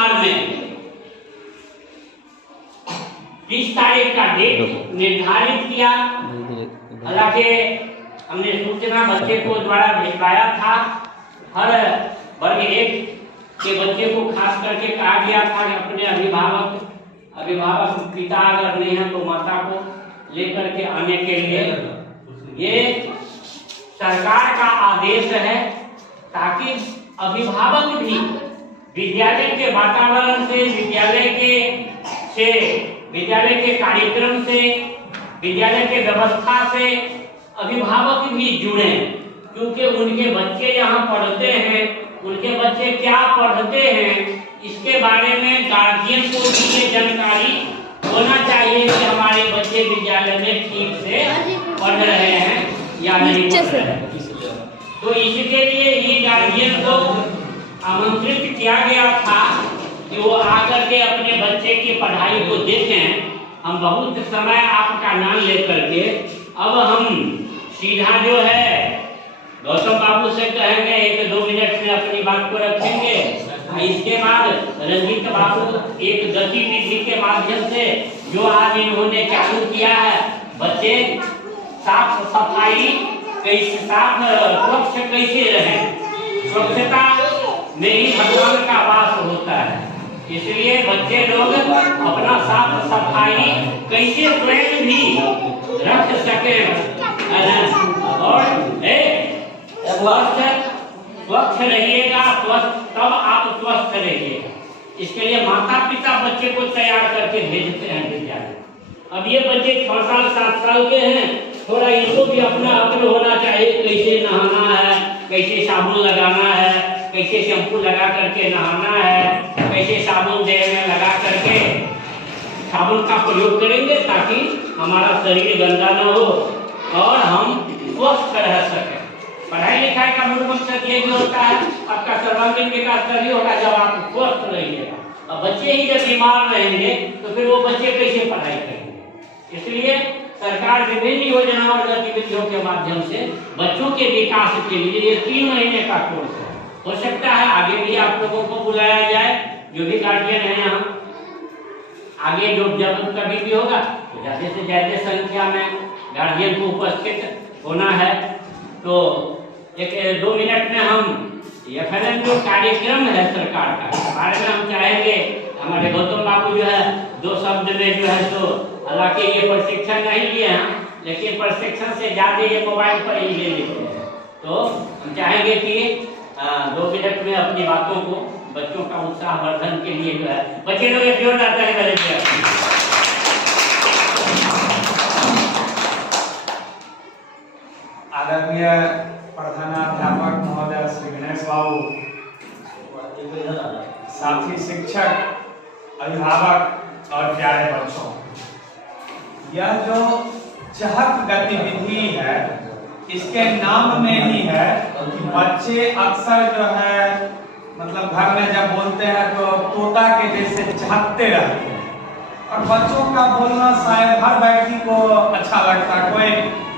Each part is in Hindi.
आधार में 30 तारीख का डेट निर्धारित किया। हालांकि हमने सूचना बच्चे को द्वारा भिजवाया था। हर वर्ग 1 के बच्चे को खास करके कहा गया था कि अपने अभिभावक पिता अगर नहीं है तो माता को लेकर के आने के लिए। ये सरकार का आदेश है ताकि अभिभावक भी विद्यालय के वातावरण से, विद्यालय के कार्यक्रम से, विद्यालय के व्यवस्था से अभिभावक भी जुड़े, क्योंकि उनके बच्चे यहाँ पढ़ते हैं, उनके बच्चे क्या पढ़ते हैं इसके बारे में गार्जियन को भी ये जानकारी होना चाहिए कि हमारे बच्चे विद्यालय में ठीक से पढ़ रहे हैं या नहीं पढ़ रहे हैं। तो इसके लिए ये गार्जियन को आमंत्रित किया गया था कि वो आकर के अपने बच्चे की पढ़ाई को देखें। हम बहुत समय आपका नाम लेकर के अब हम सीधा जो है गौतम बाबू से कहेंगे 1-2 मिनट में अपनी बात को रखेंगे। इसके बाद रंजीत बाबू एक गतिविधि के माध्यम से जो आज इन्होंने चालू किया है, बच्चे साफ सफाई कैसे स्वच्छ कैसे रहे, स्वच्छता में ही भगवान का वास होता है। इसलिए बच्चे लोग अपना साफ सफाई कैसे स्वयं भी रख सके और स्वच्छ रहिएगा, तब आप स्वस्थ रहिएगा। इसके लिए माता पिता बच्चे को तैयार करके भेजते हैं विद्यालय। अब ये बच्चे 6 साल 7 साल के हैं, थोड़ा इनको भी अपना अक्ल होना चाहिए, कैसे नहाना है, कैसे साबुन लगाना है, कैसे शैम्पू लगा करके नहाना है, कैसे साबुन देह में लगा करके साबुन का प्रयोग करेंगे ताकि हमारा शरीर गंदा न हो और हम स्वस्थ रह सकें। पढ़ाई लिखाई का मूल मकसद ये भी होता है आपका सर्वांगीण विकास तभी होगा जब आप स्वस्थ रहिएगा। अब बच्चे ही जब बीमार रहेंगे तो फिर वो बच्चे कैसे पढ़ाई करेंगे। इसलिए सरकार विभिन्न योजनाओं और गतिविधियों के माध्यम से बच्चों के विकास के लिए ये 3 महीने का कोर्स है। हो सकता है आगे भी आप लोगों को बुलाया जाए, जो भी गार्जियन है यहाँ आगे जो जब कभी भी होगा तो ज्यादा से ज्यादा संख्या में गार्जियन को उपस्थित होना है। तो 1-2 मिनट में हम FLN जो कार्यक्रम है सरकार का बारे में हम चाहेंगे। हमारे गौतम बाबू जो है 2 शब्द में जो है तो हालांकि ये प्रशिक्षण नहीं लिए हैं, लेकिन प्रशिक्षण से ज्यादा ये मोबाइल पर ही ले लेते हैं। तो हम चाहेंगे कि 2 मिनट में अपनी बातों को बच्चों का उत्साह वर्धन के लिए जो है बच्चे लोग एक जोरदार ताली बजाइए। आदरणीय प्रधानाध्यापक महोदय श्री गणेश बाबू, साथी शिक्षक, अभिभावक और प्यारे बच्चों, यह जो चहक गतिविधि है इसके नाम में ही है कि बच्चे अक्सर जो है मतलब घर में जब बोलते हैं तो तोता के जैसे चहकते रहते हैं। और बच्चों का बोलना शायद हर व्यक्ति को अच्छा लगता है। कोई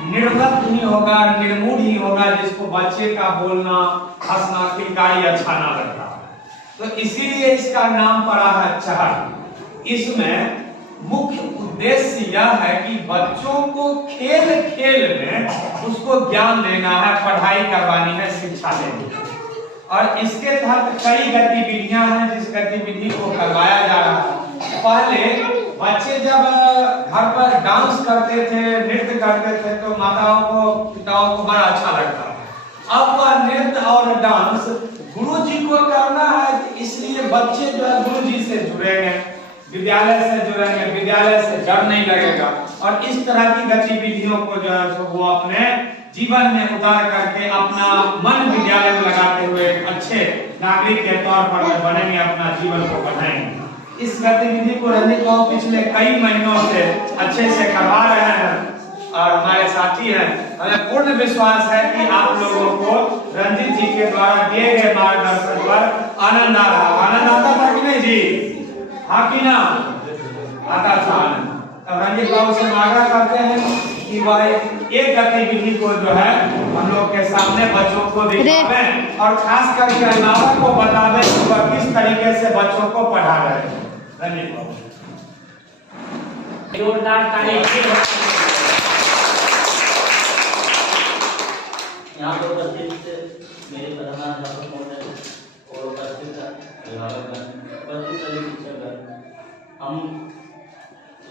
निर्गत नहीं होगा, निर्मूढ़ ही होगा जिसको बच्चे का बोलना, हंसना, किलकारी अच्छा ना लगता। तो इसीलिए इसका नाम पड़ा है चहक। इसमें मुख्य उद्देश्य यह है कि बच्चों को खेल खेल में उसको ज्ञान देना है, पढ़ाई करवानी है, शिक्षा देनी है। और इसके तहत कई गतिविधियां हैं जिस गतिविधि को करवाया जा रहा है। पहले बच्चे जब घर पर डांस करते थे, नृत्य करते थे तो माताओं को, पिताओं को बड़ा अच्छा लगता है। अब वह नृत्य और डांस गुरुजी को करना है, इसलिए बच्चे जो है गुरुजी से जुड़ेंगे, विद्यालय से जुड़ेंगे, विद्यालय से डर नहीं लगेगा। और इस तरह की गतिविधियों को जो है वो अपने जीवन में उतार करके अपना मन विद्यालय में लगाते हुए अच्छे नागरिक के तौर पर बनेंगे, अपना जीवन को बढ़ाएंगे। इस गतिविधि को रंजीत बाबू पिछले कई महीनों से अच्छे से करवा रहे हैं और हमारे साथी हैं। हमें पूर्ण विश्वास है कि आप लोगों को रंजीत जी के द्वारा दिए गए मार्गदर्शन पर आनंद आ रहा। आनंद आता था कि नहीं जी? हाँ कि ना? आता था आनंद। अब रंजीत बाबू से आग्रह करते हैं कि वह एक गतिविधि को जो है हम लोग के सामने बच्चों को दिखावे और खास करके अभिभावक को बतावे कि वह किस तरीके से बच्चों को पढ़ा रहे हैं। धन्यवाद। जोरदार ताली। यहाँ पर उपस्थित मेरे प्रधानाध्यापक महोदय और उपस्थित अभिभावकगण, उपस्थित सभी शिक्षकगण, हम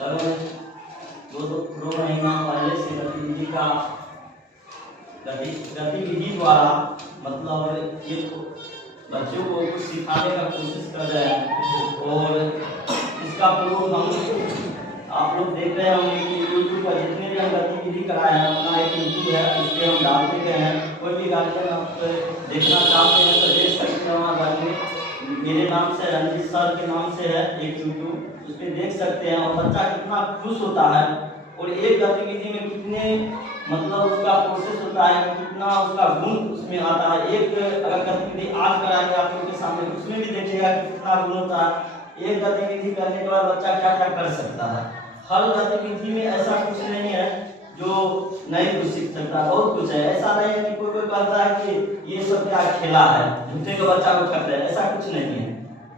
लगभग दो महीना पहले से गतिविधि द्वारा मतलब ये बच्चों को कुछ सिखाने का कोशिश कर रहे हैं और इसका प्रयोग हम आप लोग देख रहे होंगे कि यूट्यूब पर जितने भी हम गतिविधि कराए हैं, अपना एक यूट्यूब है उस पर हम डालते गए हैं। कोई भी गार्जियन आप देखना चाहते हैं तो देख सकते हैं, वहाँ जाके मेरे नाम से रंजीत सर के नाम से है एक यूट्यूब, उस पर देख सकते हैं। और बच्चा कितना खुश होता है और एक गतिविधि में कितने मतलब उसका प्रोसेस होता है, कितना उसका गुण उसमें आता है। एक अगर गतिविधि आज कराएंगे आप लोग के सामने, उसमें भी देखिएगा कि कितना गुण होता है। एक गतिविधि करने के बाद बच्चा क्या क्या कर सकता है। हर गतिविधि में ऐसा कुछ नहीं है जो नहीं कुछ सीख सकता, बहुत कुछ है। ऐसा नहीं है कि कोई कहता है कि ये सब क्या खेला है, झूठे के बच्चा को करते हैं, ऐसा कुछ नहीं है।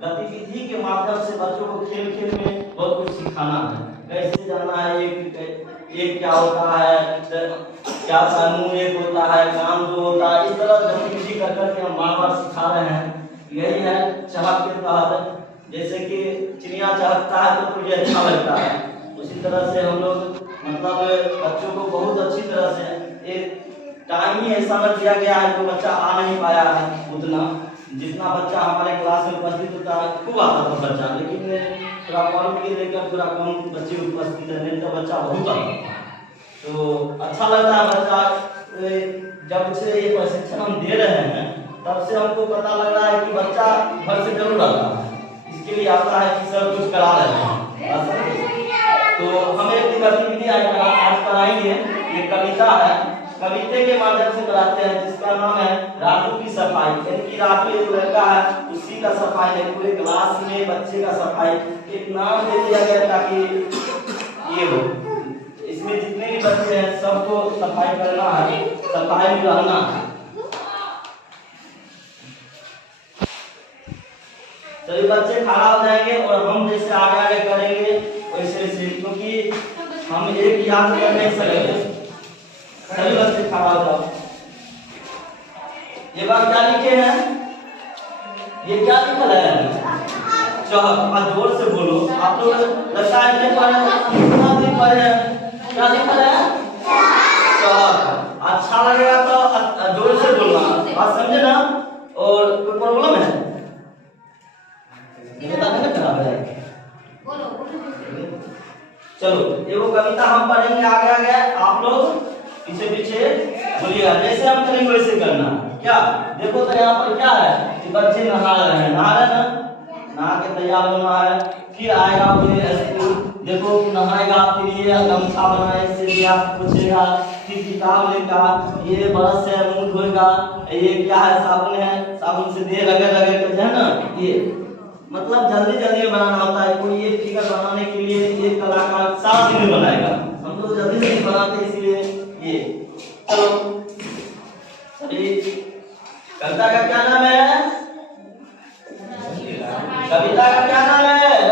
गतिविधि के माध्यम से बच्चों को खेल खेल में बहुत कुछ सिखाना है। कैसे जाना है, एक क्या होता है, क्या कानून एक होता है, काम जो होता है, इस तरह गतिविधि कर करके हम बार बार सिखा रहे हैं। यही है चहक के तहत, जैसे कि चिड़िया चहकता है तो मुझे अच्छा लगता है, उसी तरह से हम लोग मतलब बच्चों को बहुत अच्छी तरह से एक टाइम ही ऐसा न दिया गया है जो बच्चा आ नहीं पाया है उतना, जितना बच्चा हमारे क्लास में उपस्थित होता है खूब आता था बच्चा, लेकिन थोड़ा कम के लेकर थोड़ा कम बच्चे उपस्थित है, नहीं तो बच्चा बहुत आता था। तो अच्छा लगता है बच्चा जब से ये प्रशिक्षण हम दे रहे हैं तब से हमको पता लग रहा है कि बच्चा घर से जरूर आता है, इसके लिए आता है कि सर कुछ करा रहे हैं। तो हम एक गतिविधि आज कराएंगे, ये कविता है, कविता के माध्यम से कराते हैं जिसका नाम है राजू की सफाई। यानी कि राजू एक लड़का है, उसी का सफाई है, पूरे क्लास में बच्चे का सफाई एक नाम दे दिया गया ताकि ये हो, इसमें जितने भी बच्चे हैं सबको सफाई करना है, सफाई में रहना है। सभी बच्चे खड़ा हो जाएंगे और हम जैसे आगे आगे करेंगे वैसे वैसे, क्योंकि हम एक याद कर नहीं सकते। सभी बच्चे खड़ा हो जाओ। ये बात क्या लिखे हैं, ये क्या लिखा है, चहक। आज जोर से बोलो, आप लोग लगता है क्या लिखा है, चहक। अच्छा लगेगा तो जोर से बोलना, बात समझे ना। और कोई प्रॉब्लम है चलो एगो कविता हम पढ़ेंगे आगे आगे, आप लोग पीछे पीछे बोलिएगा, जैसे हम करेंगे वैसे करना। क्या देखो तो यहाँ पर क्या है कि बच्चे नहा रहे हैं, नहा रहे ना, नहा के तैयार होना है, फिर आएगा फिर स्कूल, देखो नहाएगा, फिर ये गमछा बनाए से भी आप पूछेगा, फिर किताब लेगा, ये ब्रश है मुंह धोएगा, ये क्या है साबुन है, साबुन से देह रगड़ रगड़ कर है ना, ये मतलब जल्दी जल्दी बनाना होता है। कोई एक फिगर बनाने के लिए एक कलाकार 7 दिन में बनाएगा, हम लोग जल्दी जल्दी बनाते हैं इसलिए ये। चलो कविता का क्या नाम है, कविता का क्या नाम है,